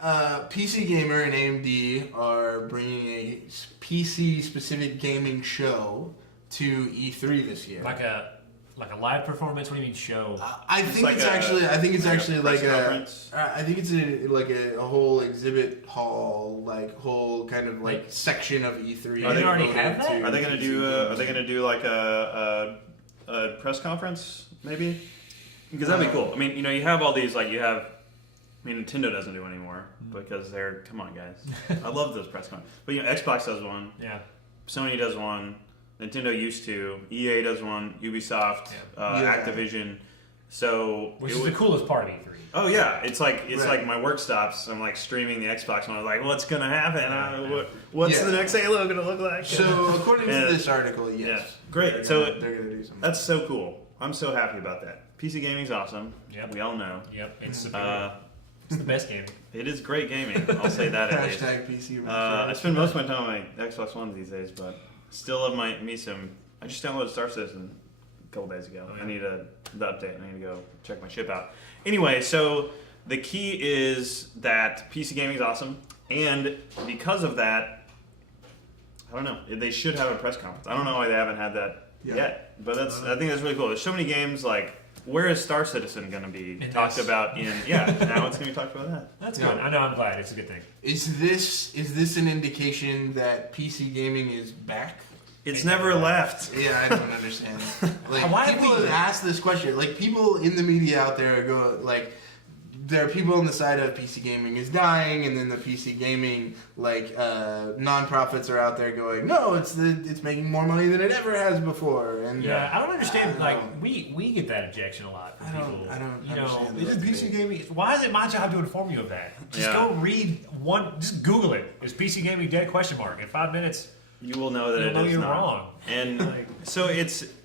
PC Gamer and AMD are bringing a PC-specific gaming show to E3 this year. Like a live performance? What do you mean show? I think it's actually like a whole exhibit hall, like whole kind of like section of E3. They already have that? Are they going to do like a press conference maybe? Because that'd be cool. I mean, you have all these Nintendo doesn't do anymore because come on guys. I love those press conferences. But Xbox does one. Yeah. Sony does one. Nintendo used to. EA does one. Ubisoft, Activision. So which is the coolest part of E3. Oh yeah, it's like my work stops. I'm like streaming the Xbox one. I'm like, what's gonna happen? What's the next Halo gonna look like? So according to this article, yes. Yeah. Great. So they're gonna do something. That's so cool. I'm so happy about that. PC gaming's awesome. Yep. We all know. Yep. It's superior. It's the best gaming. It is great gaming. I'll say that at least. PC. I spend most of my time on my Xbox One these days, but still love me some. I just downloaded Star Citizen a couple days ago. I need the update. I need to go check my ship out. Anyway, so the key is that PC gaming is awesome, and because of that, I don't know. They should have a press conference. I don't know why they haven't had that yet, but I think that's really cool. There's so many games like. Where is Star Citizen going to be talked about now it's going to be talked about that. That's good. I know, I'm glad. It's a good thing. Is this an indication that PC gaming is back? It's never left. Yeah, I don't understand. Like, why people have asked this question. Like, people in the media out there go, like, there are people on the side of PC gaming is dying, and then the PC gaming nonprofits are out there going, no, it's making more money than it ever has before. And I don't understand. We get that objection a lot from people. I don't. Is it PC gaming? Why is it my job to inform you of that? Just go read one. Just Google it. Is PC gaming dead? ? In 5 minutes, you will know that it is you're not. wrong. And so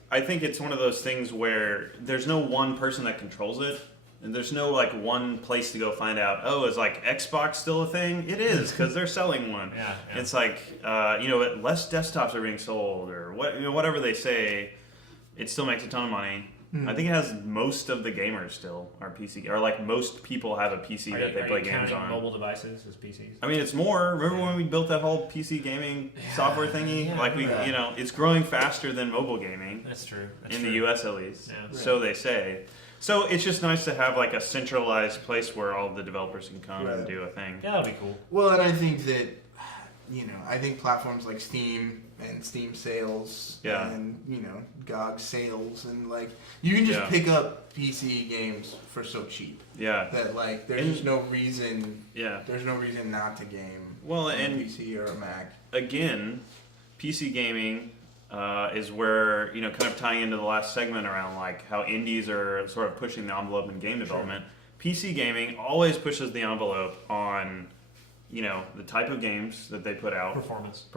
I think it's one of those things where there's no one person that controls it. And there's no one place to go find out. Oh, is Xbox still a thing? It is because they're selling one. Yeah. It's less desktops are being sold or whatever they say. It still makes a ton of money. I think it has most of the gamers still are PC or most people have a PC that they play games on. Mobile devices as PCs. I mean, it's more. Remember when we built that whole PC gaming software thingy? It's growing faster than mobile gaming. That's true. In the U.S. at least. Yeah. So they say. So it's just nice to have a centralized place where all the developers can come and do a thing. Yeah, that'd be cool. Well, and I think that, I think platforms like Steam and Steam sales and, GOG sales and you can just pick up PC games for so cheap. Yeah. That there's no reason. Yeah. There's no reason not to game. Well, on and a PC or a Mac. Again, PC gaming. Is where, kind of tying into the last segment around how indies are sort of pushing the envelope in game development. PC gaming always pushes the envelope on, the type of games that they put out. Performance.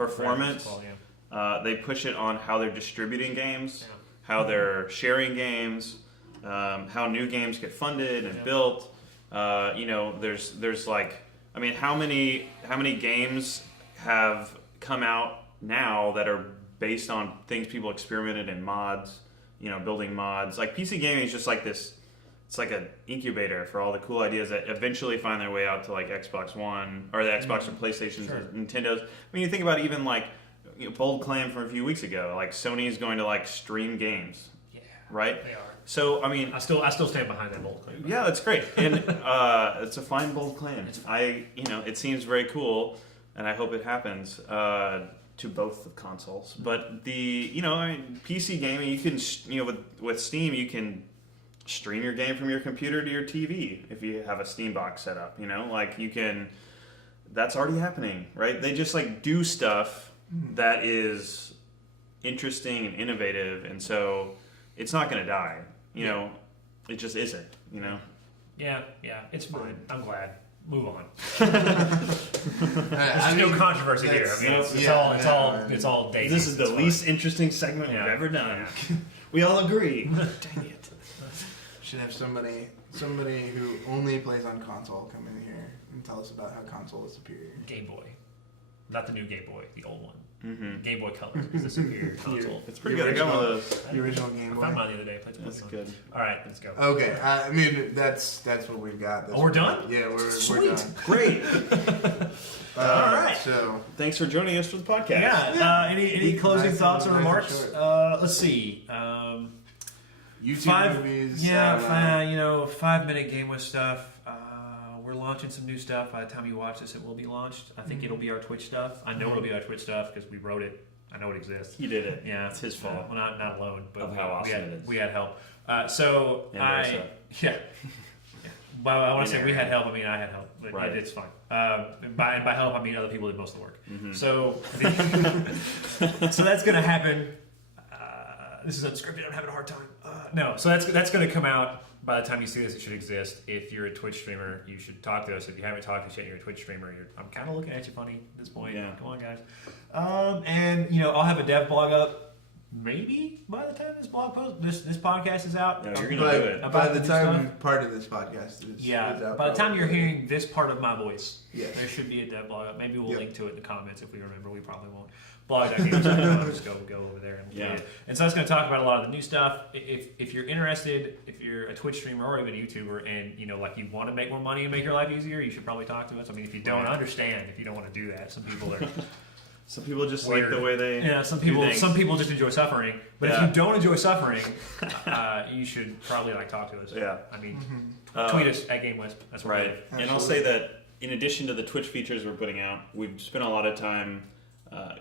Well, they push it on how they're distributing games, how they're sharing games, how new games get funded and built. There's how many games have come out now that are based on things people experimented in mods, building mods. PC gaming is just this, it's like an incubator for all the cool ideas that eventually find their way out to Xbox One or the Xbox or PlayStations or Nintendos. I mean, you think about even bold claim from a few weeks ago, Sony is going to stream games. Yeah. Right? They are. So, I mean... I still stand behind that bold claim. Yeah, that's great. And it's a fine bold claim. It seems very cool, and I hope it happens. To both the consoles, but PC gaming, you can, with Steam, you can stream your game from your computer to your TV if you have a Steam box set up. You can. That's already happening, right? They just do stuff that is interesting and innovative, and so it's not going to die. It just isn't. Yeah, it's fine. I'm glad. Move on. There's no controversy here. I mean, it's all dating. This is the least interesting segment we've ever done. Yeah. We all agree. Dang it. Should have somebody who only plays on console come in here and tell us about how console is superior. Game Boy. Not the new Game Boy, the old one. Mm-hmm. Game Boy Color is the superior console. It's pretty good. I got one of those. The original Game I Boy. found mine the other day. Played some That's Pokemon. good. All right, let's go. Okay, I mean that's what we've got. Oh, we're done? Yeah, we're Sweet. done. Great. All right. So Thanks for joining us for the podcast. Yeah. Any closing Nice thoughts or and remarks? short. Let's see. YouTube movies. 5-minute GameWisp stuff. We're launching some new stuff. By the time you watch this, it will be launched. I think it'll be our Twitch stuff. I know it'll be our Twitch stuff because we wrote it. I know it exists. He did it. Yeah, It's his fault. Well, not alone, but Of how awesome it is. we had help. And Yeah. Well, I want to say we Yeah. had help. I mean, I had help, but Right. it's fine. And by help, I mean other people did most of the work. Mm-hmm. So, so that's going to happen. This is unscripted. I'm having a hard time. No, so that's going to come out. By the time you see this, it should exist. If you're a Twitch streamer, you should talk to us. If you haven't talked to us yet, you're a Twitch streamer. I'm kind of looking at you funny at this point. Yeah. Come on, guys. And I'll have a dev blog up maybe by the time this blog post, this podcast is out. No, you're gonna do it. By About the the time stuff? part of this podcast is out, By the time you're probably. hearing this part of my voice, Yes. there should be a dev blog up. Maybe we'll Yep. link to it in the comments if we remember. We probably won't. Blog.games.com. Just go over there and Yeah. read it. And so it's going to talk about a lot of the new stuff. If you're interested, if you're a Twitch streamer or even a YouTuber, and you want to make more money and make your life easier, you should probably talk to us. I mean, if you don't understand, if you don't want to do that, some people are. Some people just Weird. like the way they. Yeah, some do people things. just enjoy suffering. But Yeah. if you don't enjoy suffering, you should probably talk to us. Yeah. I mean, Uh, tweet us at GameWisp. That's where we Right. live. And I'll say that in addition to the Twitch features we're putting out, we've spent a lot of time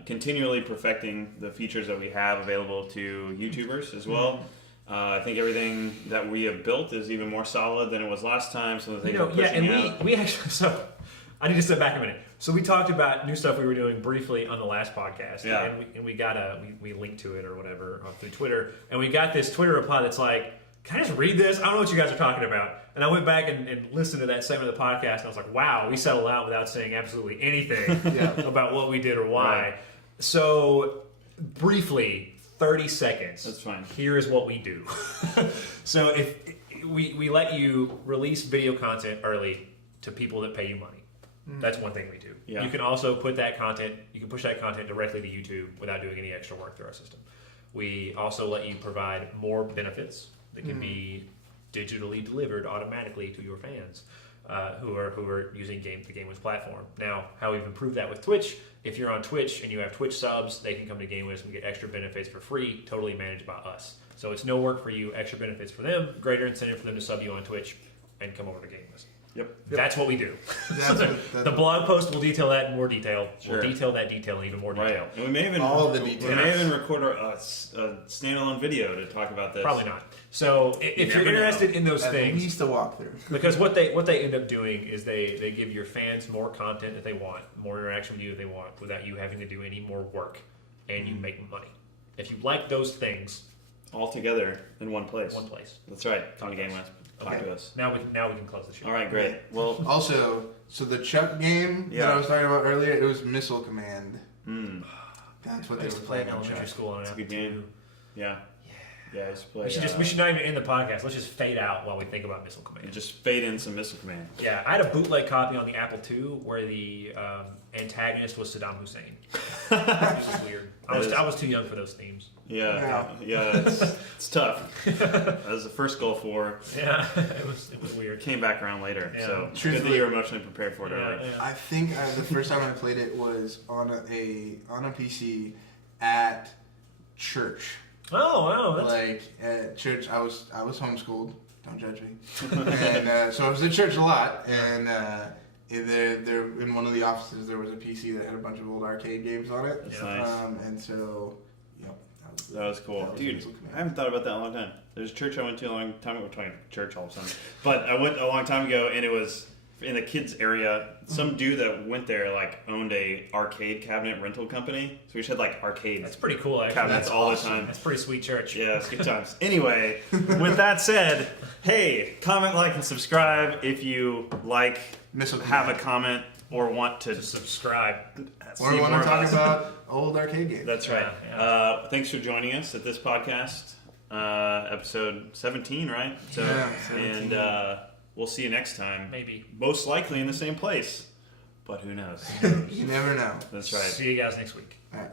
continually perfecting the features that we have available to YouTubers as well. I think everything that we have built is even more solid than it was last time. Some of the things we're pushing out. we actually, so I need to step back a minute. So we talked about new stuff we were doing briefly on the last podcast, Yeah. and we linked to it or whatever through Twitter, and we got this Twitter reply that's like, "Can I just read this? I don't know what you guys are talking about." And I went back and listened to that segment of the podcast, and I was like, "Wow, we settled out without saying absolutely anything about what we did or why." Right. So briefly, 30 seconds. That's fine. Here is what we do. So if we let you release video content early to people that pay you money. That's one thing we do. Yeah. You can also put that content, you can push that content directly to YouTube without doing any extra work through our system. We also let you provide more benefits that can be digitally delivered automatically to your fans who are using the GameWisp platform. Now, how we've improved that with Twitch, if you're on Twitch and you have Twitch subs, they can come to GameWisp and get extra benefits for free, totally managed by us. So it's no work for you, extra benefits for them, greater incentive for them to sub you on Twitch and come over to GameWisp. Yep. That's what we do. That's The blog post will detail that in more detail. Sure. We'll detail that detail in even more Right. detail. And we may even All the We details. may even record a standalone video to talk about this. Probably not. So if you're never interested know. in those At things, least a walkthrough. because what they end up doing is they give your fans more content that they want, more interaction with you that they want, without you having to do any more work, and you make money. If you like those things, All together in one place. one place. That's right. Come to GameWisp. Talk Okay. to us. Now we can close the show. All right, great. Well, Also, so the Chuck game that Yeah. I was talking about earlier, it was Missile Command. mm, That's what I they used were to play in playing on elementary Chuck. school on It's a Apple good game. II. yeah. Yeah, I used to play. We should not even end the podcast. Let's just fade out while we think about Missile Command. just fade in some Missile Command. Yeah, I had a bootleg copy on the Apple II where the antagonist was Saddam Hussein. Which is weird. I was too young for those themes. Yeah, it's tough. That was the first Gulf War. Yeah, it was weird. It came back around later, Yeah. so it's good that Truthfully- you were emotionally prepared for it early. I think the first time I played it was on a PC at church. Oh wow, that's Like at church, I was homeschooled. Don't judge me. And so I was at church a lot, and there in one of the offices there was a PC that had a bunch of old arcade games on it. That's Yeah. nice. And so, yep, That was cool. that was Dude, Missile Command. I haven't thought about that in a long time. There's a church I went to a long time ago. We're talking church all of a sudden. But I went a long time ago, and it was in the kids area. Some dude that went there owned a arcade cabinet rental company. So we just had arcade that's pretty cool. Actually, cabinets That's all awesome. the time. that's pretty sweet church. Yeah, it's good times. Anyway, with that said, hey, comment, like, and subscribe if you Missile have a Command. comment or want to Just subscribe. Or see want more to of talk us. about old arcade games. That's right. Yeah. Thanks for joining us at this podcast, episode 17, right? So, Yeah, 17. And we'll see you next time. Maybe. Most likely in the same place. But who knows? You never know. That's right. See you guys next week. All right.